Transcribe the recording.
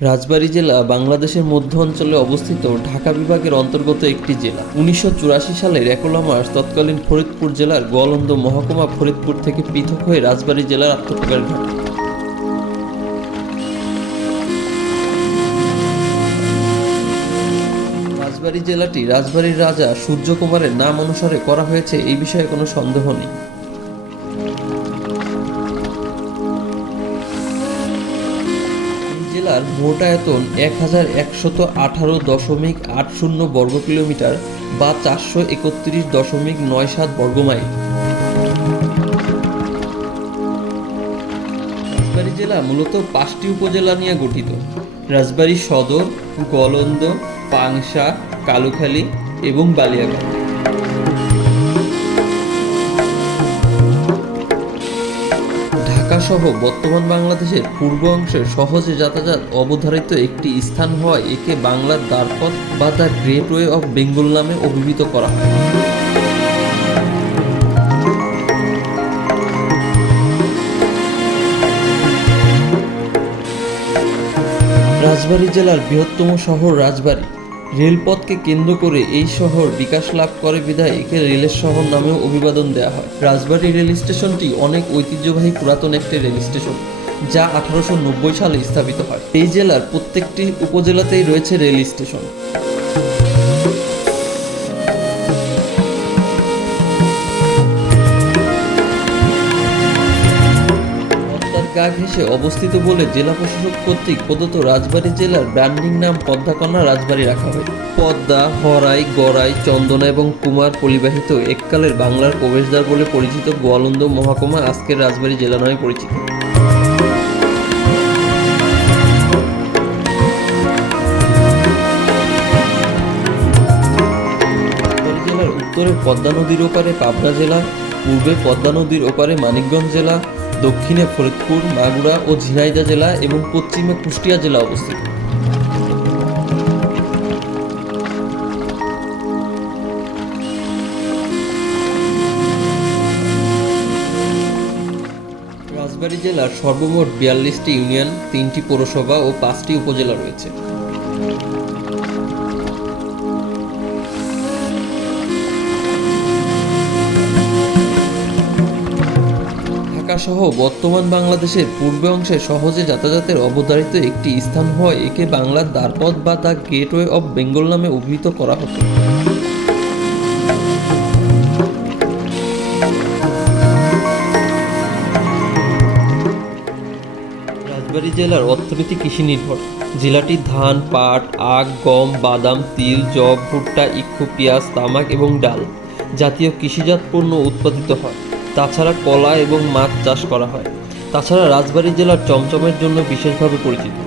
রাজবাড়ী জেলা বাংলাদেশের মধ্য অঞ্চলে অবস্থিত ঢাকা বিভাগের অন্তর্গত একটি জেলা। উনিশশো চুরাশি সালের একলা মার্চ তৎকালীন ফরিদপুর জেলার গোয়ালন্দ মহকুমা ফরিদপুর থেকে পৃথক হয়ে রাজবাড়ী জেলার আত্মপ্রকাশ ঘটে। রাজবাড়ী জেলাটি রাজবাড়ীর রাজা সূর্যকুমারের নাম অনুসারে করা হয়েছে, এই বিষয়ে কোনো সন্দেহ নেই। জেলার মোট আয়তন এক হাজার একশত আঠারো দশমিক আট শূন্য বর্গ কিলোমিটার বা চারশো একত্রিশ দশমিক নয় সাত বর্গ মাইল। রাজবাড়ী জেলা মূলত পাঁচটি উপজেলা নিয়ে গঠিত। রাজবাড়ী সদর গলন্দ পাংশা, কালুখালী এবং বালিয়াঘাট। সহ বর্তমান বাংলাদেশের পূর্ব অংশে সহজে যাতায়াত অবধারিত একটি স্থান হওয়ায় একে বাংলার দ্বারপথ বা the great way of Bengal নামে অভিহিত করা হয়। রাজবাড়ী জেলার বৃহত্তম শহর রাজবাড়ী। রেলপথকে কেন্দ্র করে এই শহর বিকাশ লাভ করে বিধায় একে রেলের শহর নামেও অভিবাদন দেওয়া হয়। রাজবাড়ী রেল স্টেশনটি অনেক ঐতিহ্যবাহী পুরাতন একটি রেল স্টেশন, যা আঠারোশো নব্বই সালে স্থাপিত হয়। এই জেলার প্রত্যেকটি উপজেলাতেই রয়েছে রেল স্টেশন। গা ঘেঁষে অবস্থিত বলে জেলা প্রশাসক কর্তৃক প্রদত্ত রাজবাড়ী জেলার ব্র্যান্ডিং নাম পদ্মাকন্যা রাজবাড়ি রাখা হয়। পদ্মা, হরাই, গড়াই, চন্দনা এবং কুমার পরিবাহিত এককালের বাংলার প্রবেশদ্বার বলে পরিচিত গোয়ালন্দ মহকুমা আজকের রাজবাড়ী জেলা নামে পরিচিত। উত্তরে পদ্মা নদীর ওপারে পাবনা জেলা, পূর্বে পদ্মা নদীর ওপারে মানিকগঞ্জ জেলা দক্ষিণে ফরিদপুর, মাগুরা ও ঝিনাইদা জেলা এবং পশ্চিমে কুষ্টিয়া জেলা অবস্থিত। রাজবাড়ী জেলার সর্বমোট বিয়াল্লিশটি ইউনিয়ন, তিনটি পৌরসভা ও পাঁচটি উপজেলা রয়েছে। সহ বর্তমান বাংলাদেশের পূর্বে অংশে সহজে যাতায়াতের অবধারিত একটি স্থান হওয়ায় একে বাংলার দ্বারপথ বা দ্য গেটওয়ে অব বেঙ্গল নামে অভিহিত করা হতো। রাজবাড়ী জেলার অর্থনীতি কৃষি নির্ভর। জেলাটি ধান, পাট, আখ, গম, বাদাম, তিল জব ভুট্টা, ইক্ষু, পেঁয়াজ, তামাক এবং ডাল জাতীয় কৃষিজাত পণ্য উৎপাদিত হয়। তাছাড়া কলা এবং মাছ চাষ করা হয়। তাছাড়া রাজবাড়ী জেলার চমচমের জন্য বিশেষভাবে পরিচিত।